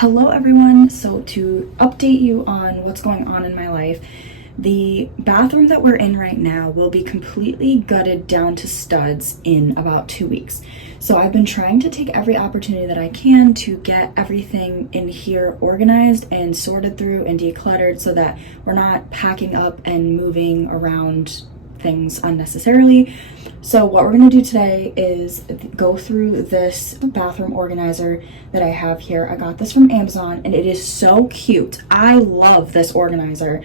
Hello everyone. So to update you on what's going on in my life, the bathroom that we're in right now will be completely gutted down to studs in about 2 weeks. So I've been trying to take every opportunity that I can to get everything in here organized and sorted through and decluttered so that we're not packing up and moving around things unnecessarily. So what we're going to do today is go through this bathroom organizer that I have here. I got this from Amazon and it is so cute. I love this organizer.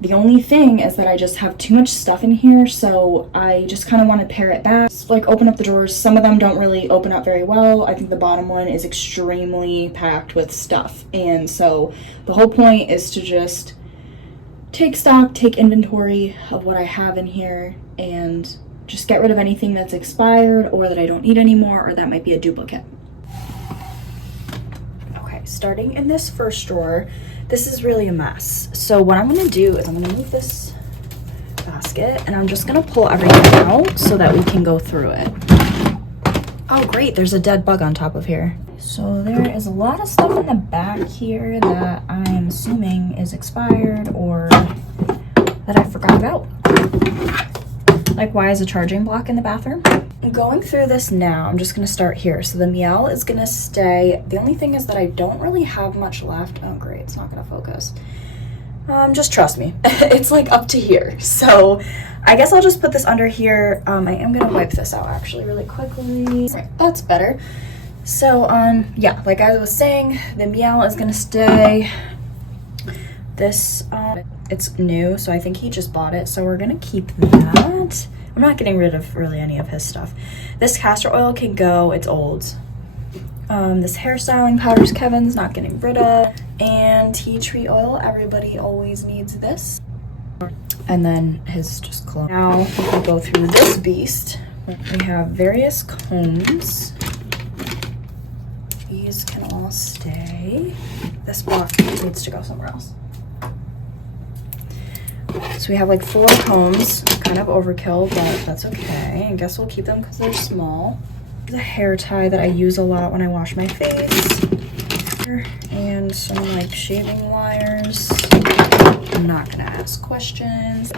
The only thing is that I just have too much stuff in here, so I just kind of want to pare it back. Like open up the drawers. Some of them don't really open up very well. I think the bottom one is extremely packed with stuff. And so the whole point is to just take stock, take inventory of what I have in here, and just get rid of anything that's expired or that I don't need anymore or that might be a duplicate. Okay, starting in this first drawer, this is really a mess. So what I'm gonna do is I'm gonna move this basket and I'm just gonna pull everything out so that we can go through it. Oh great, there's a dead bug on top of here. So there is a lot of stuff in the back here that I'm assuming is expired or that I forgot about. Like, why is a charging block in the bathroom? I'm going through this now. I'm just gonna start here. So the miel is gonna stay. The only thing is that I don't really have much left. Oh great, it's not gonna focus. Just trust me. It's like up to here. So I guess I'll just put this under here. I am gonna wipe this out actually really quickly. Right, that's better. So yeah, like I was saying, the miel is gonna stay. This it's new, so I think he just bought it, so we're gonna keep that. I'm not getting rid of really any of his stuff. This castor oil can go, it's old. This hairstyling powder's Kevin's not getting rid of. And tea tree oil, everybody always needs this. And then his just cologne. Now we go through this beast. We have various combs. These can all stay. This box needs to go somewhere else. So we have like 4 combs, kind of overkill, but that's okay. I guess we'll keep them because they're small. The hair tie that I use a lot when I wash my face. And some like shaving wires. I'm not gonna ask questions.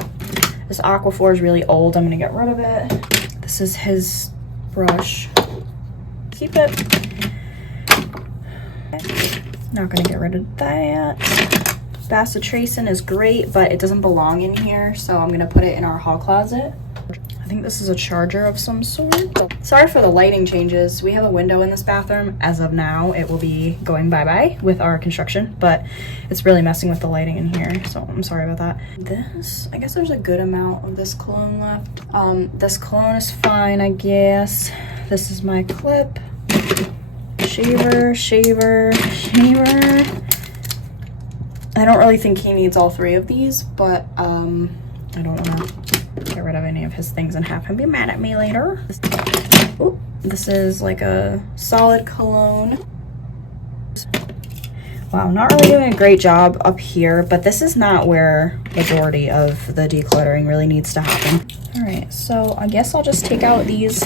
This Aquaphor is really old. I'm gonna get rid of it. This is his brush. Keep it. Not gonna get rid of that. Bacitracin is great, but it doesn't belong in here, so I'm gonna put it in our hall closet. I think this is a charger of some sort. Sorry for the lighting changes. We have a window in this bathroom. As of now, it will be going bye-bye with our construction, but it's really messing with the lighting in here, so I'm sorry about that. This, I guess there's a good amount of this cologne left. This cologne is fine, I guess. This is my clip. Shaver. I don't really think he needs all 3 of these, but I don't want to get rid of any of his things and have him be mad at me later. Ooh, this is like a solid cologne. Wow, not really doing a great job up here, but this is not where majority of the decluttering really needs to happen. All right, so I guess I'll just take out these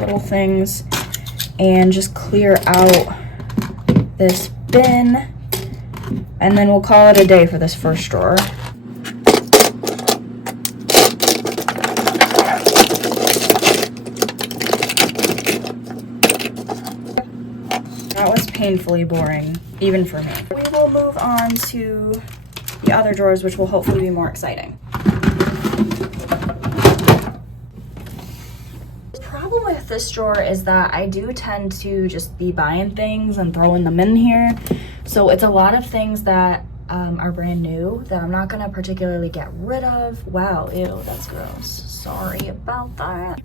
little things and just clear out this bin. And then we'll call it a day for this first drawer. That was painfully boring, even for me. We will move on to the other drawers, which will hopefully be more exciting. The problem with this drawer is that I do tend to just be buying things and throwing them in here. So it's a lot of things that are brand new that I'm not gonna particularly get rid of. Wow, ew, that's gross. Sorry about that.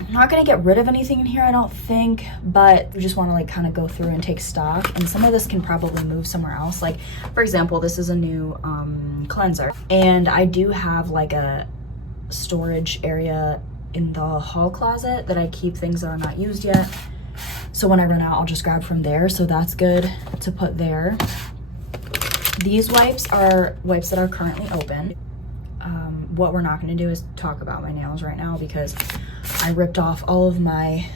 I'm not gonna get rid of anything in here, I don't think, but we just wanna like kind of go through and take stock. And some of this can probably move somewhere else. Like, for example, this is a new cleanser. And I do have like a storage area in the hall closet that I keep things that are not used yet. So when I run out, I'll just grab from there. So that's good to put there. These wipes are wipes that are currently open. What we're not going to do is talk about my nails right now because I ripped off all of my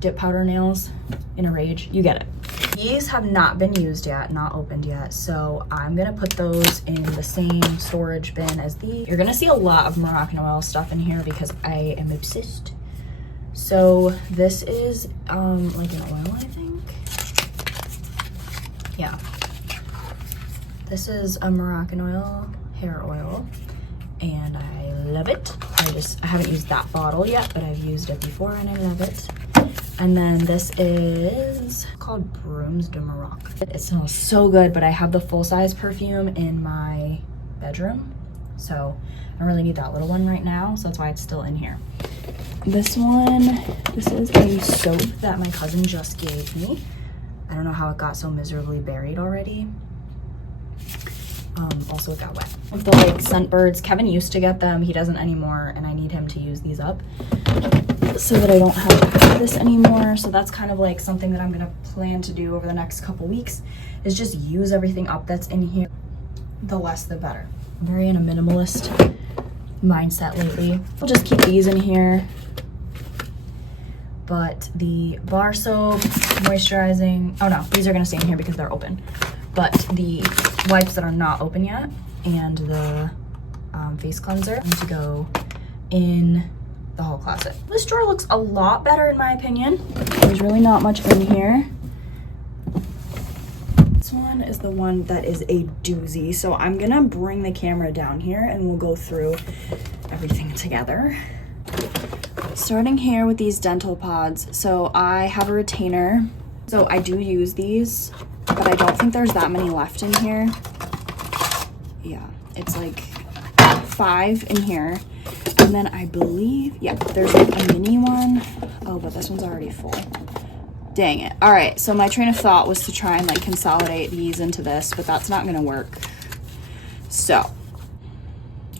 dip powder nails in a rage. You get it. These have not been used yet, not opened yet, so I'm gonna put those in the same storage bin as these. You're gonna see a lot of Moroccan oil stuff in here because I am obsessed. So this is like an oil, I think. Yeah. This is a Moroccan oil, hair oil, and I love it. I haven't used that bottle yet, but I've used it before and I love it. And then this is called Brooms de Morocco. It smells so good, but I have the full-size perfume in my bedroom, so I don't really need that little one right now, so that's why it's still in here. This is a soap that my cousin just gave me. I don't know how it got so miserably buried already. Also it got wet. With the like scent birds, Kevin used to get them, he doesn't anymore, and I need him to use these up so that I don't have to have this anymore. So that's kind of like something that I'm gonna plan to do over the next couple weeks, is just use everything up that's in here. The less the better. I'm very in a minimalist mindset lately. I'll just keep these in here. But the bar soap, moisturizing, oh no, these are gonna stay in here because they're open. But the wipes that are not open yet and the face cleanser need to go in the hall closet. This drawer looks a lot better in my opinion. There's really not much in here. This one is the one that is a doozy. So I'm gonna bring the camera down here and we'll go through everything together. Starting here with these dental pods. So I have a retainer. So I do use these, but I don't think there's that many left in here. Yeah, it's like 5 in here. And then I believe, yeah, there's like a mini one. Oh, but this one's already full. Dang it. All right, so my train of thought was to try and like consolidate these into this, but that's not gonna work. So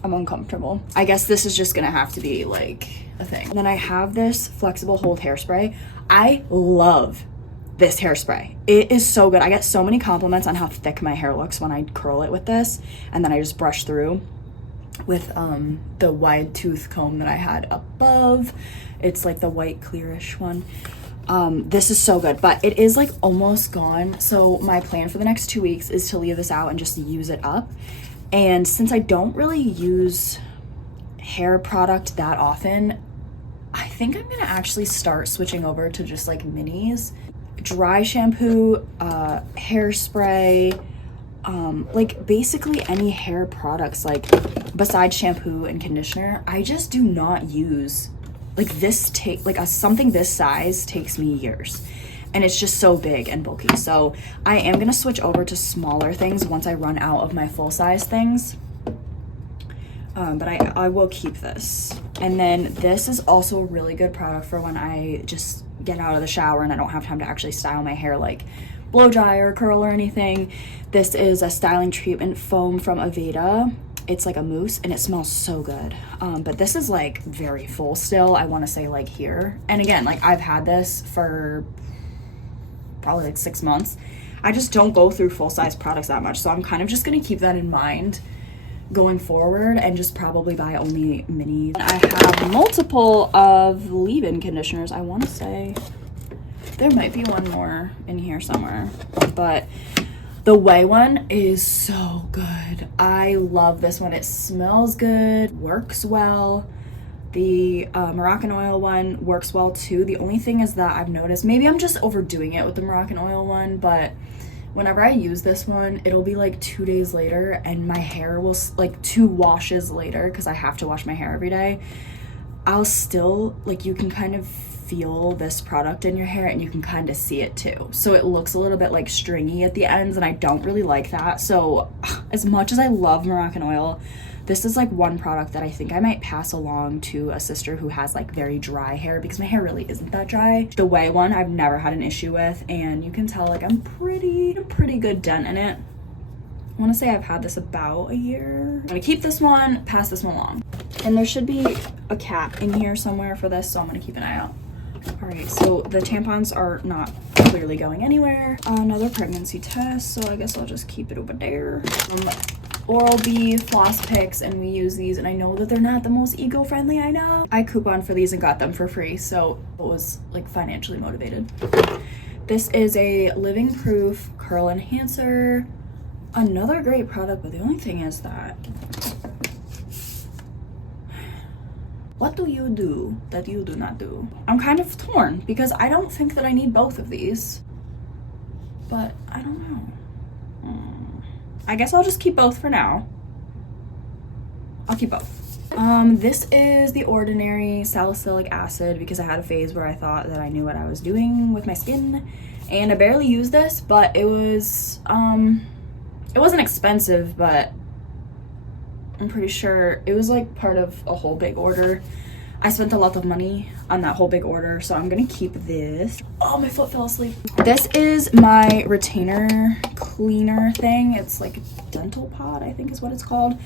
I'm uncomfortable. I guess this is just gonna have to be like a thing. And then I have this flexible hold hairspray. I love this hairspray. It is so good. I get so many compliments on how thick my hair looks when I curl it with this, and then I just brush through with the wide tooth comb that I had above. It's like the white clearish one. This is so good, but it is like almost gone. So my plan for the next 2 weeks is to leave this out and just use it up. And since I don't really use hair product that often, I think I'm gonna actually start switching over to just like minis. Dry shampoo, hairspray, like basically any hair products, like besides shampoo and conditioner. I just do not use like this. Something this size takes me years, and it's just so big and bulky. So I am gonna switch over to smaller things once I run out of my full-size things. But I will keep this. And then this is also a really good product for when I just get out of the shower and I don't have time to actually style my hair, like blow dry or curl or anything. This is a styling treatment foam from Aveda. It's like a mousse and it smells so good. But this is like very full still, I want to say like here. And again, like I've had this for probably like 6 months. I just don't go through full-size products that much, so I'm kind of just gonna keep that in mind going forward and just probably buy only minis. I have multiple of leave-in conditioners. I want to say there might be one more in here somewhere, but the Way one is so good. I love this one. It smells good, works well. The Moroccan oil one works well too. The only thing is that I've noticed, maybe I'm just overdoing it with the Moroccan oil one, but whenever I use this one, it'll be like 2 days later and my hair will, like 2 washes later, because I have to wash my hair every day, I'll still, like, you can kind of feel this product in your hair and you can kind of see it too. So it looks a little bit like stringy at the ends and I don't really like that. So as much as I love Moroccan oil, this is like one product that I think I might pass along to a sister who has like very dry hair, because my hair really isn't that dry. The Way one I've never had an issue with, and you can tell like I'm pretty good dent in it. I want to say I've had this about a year. I'm gonna keep this one, pass this one along. And there should be a cap in here somewhere for this, so I'm gonna keep an eye out. All right, so the tampons are not clearly going anywhere. Another pregnancy test, so I guess I'll just keep it over there. Oral-B floss picks, and we use these, and I know that they're not the most eco-friendly, I know. I couponed for these and got them for free, so I was like financially motivated. This is a living proof curl enhancer. Another great product, but the only thing is that, what do you do that you do not do? I'm kind of torn because I don't think that I need both of these, but I don't know. I guess I'll just keep both for now. I'll keep both. This is the Ordinary salicylic acid because I had a phase where I thought that I knew what I was doing with my skin, and I barely used this, but it wasn't expensive, but I'm pretty sure it was like part of a whole big order. I spent a lot of money on that whole big order, so I'm gonna keep this. Oh, my foot fell asleep. This is my retainer cleaner thing. It's like a dental pod, I think is what it's called.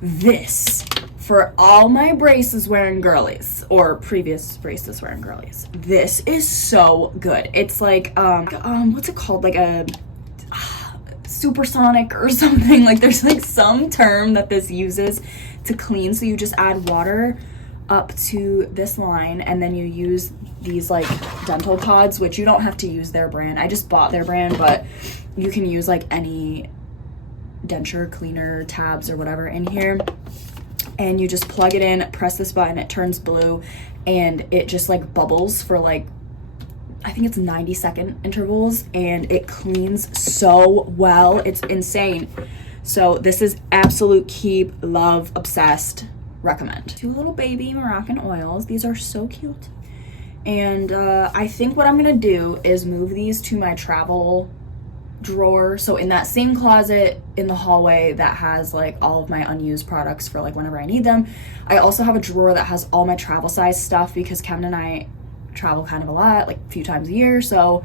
This, for all my braces wearing girlies, or previous braces wearing girlies, this is so good. It's like, what's it called? Like a SUPERsonic or something. Like there's like some term that this uses to clean. So you just add water up to this line and then you use these like dental pods, which you don't have to use their brand. I just bought their brand, but you can use like any denture cleaner tabs or whatever in here, and you just plug it in, press this button, it turns blue, and it just like bubbles for like, I think it's 90-second intervals, and it cleans so well. It's insane. So this is absolute keep, love, obsessed, recommend. 2 little baby Moroccan oils. These are so cute. And I think what I'm gonna do is move these to my travel drawer. So in that same closet in the hallway that has like all of my unused products for like whenever I need them, I also have a drawer that has all my travel size stuff because Kevin and I travel kind of a lot, like a few times a year, so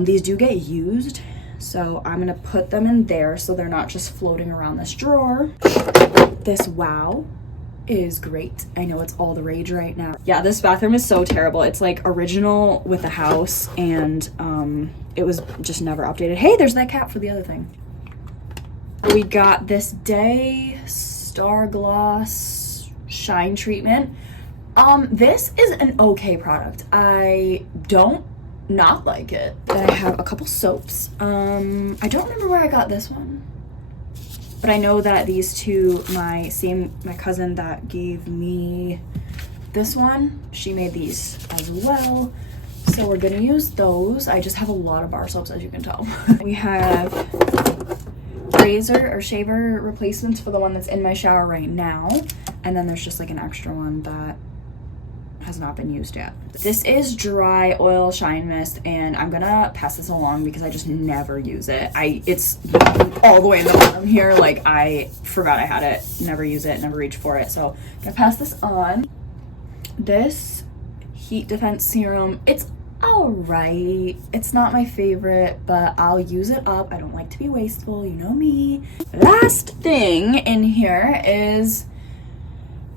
these do get used, so I'm gonna put them in there so they're not just floating around this drawer. This wow is great. I know it's all the rage right now. Yeah, this bathroom is so terrible. It's like original with the house, and it was just never updated. Hey, there's that cap for the other thing. We got this Day Star Gloss Shine Treatment. This is an okay product. I don't not like it. Then I have a couple soaps. I don't remember where I got this one, but I know that these two, my cousin that gave me this one, she made these as well. So we're gonna use those. I just have a lot of bar soaps, as you can tell. We have razor or shaver replacements for the one that's in my shower right now. And then there's just like an extra one that has not been used yet. This is Dry Oil Shine Mist, and I'm gonna pass this along because I just never use it. It's all the way in the bottom here. Like I forgot I had it, never use it, never reach for it. So I'm gonna pass this on. This Heat Defense Serum, it's all right. It's not my favorite, but I'll use it up. I don't like to be wasteful, you know me. Last thing in here is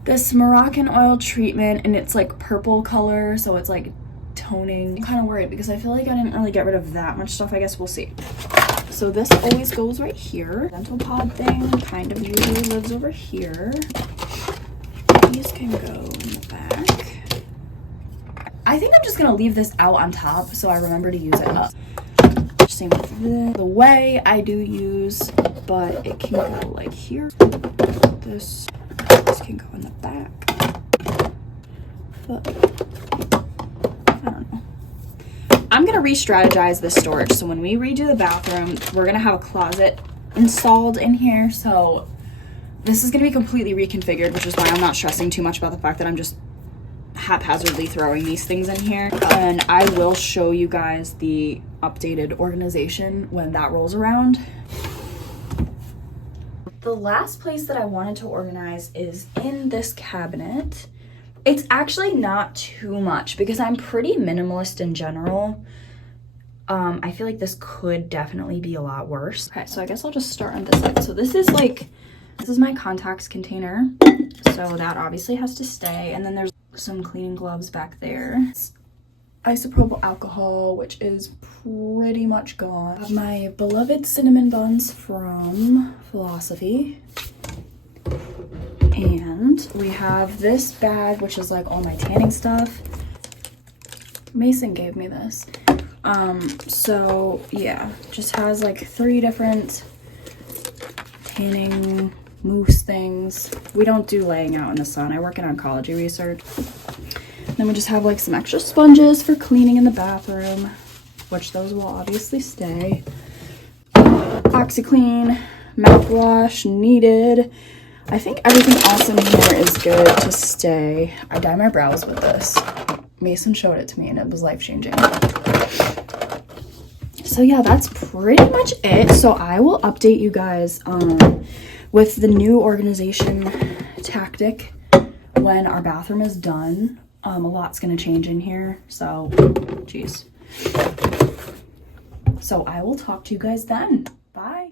this Moroccan oil treatment, and it's like purple color, so it's like toning. I'm kind of worried because I feel like I didn't really get rid of that much stuff. I guess we'll see. So this always goes right here. Dental pod thing kind of usually lives over here. These can go in the back. I think I'm just gonna leave this out on top so I remember to use it up. Same with the way I do use, but it can go like here. This can go in the back. But I don't know. I'm gonna re-strategize this storage. So when we redo the bathroom, we're gonna have a closet installed in here. So this is gonna be completely reconfigured, which is why I'm not stressing too much about the fact that I'm just haphazardly throwing these things in here. And I will show you guys the updated organization when that rolls around. The last place that I wanted to organize is in this cabinet. It's actually not too much because I'm pretty minimalist in general. I feel like this could definitely be a lot worse. Okay, so I guess I'll just start on this side. So this is my contacts container. So that obviously has to stay. And then there's some cleaning gloves back there. It's isopropyl alcohol, which is pretty much gone. I have my beloved cinnamon buns from Philosophy. And we have this bag, which is like all my tanning stuff. Mason gave me this. So yeah, just has like 3 different tanning mousse things. We don't do laying out in the sun. I work in oncology research. Then we just have like some extra sponges for cleaning in the bathroom, which those will obviously stay. OxyClean, mouthwash needed. I think everything else in here is good to stay. I dye my brows with this. Mason showed it to me and it was life-changing. So yeah, that's pretty much it. So I will update you guys with the new organization tactic when our bathroom is done. A lot's gonna change in here, so geez. So I will talk to you guys then. Bye.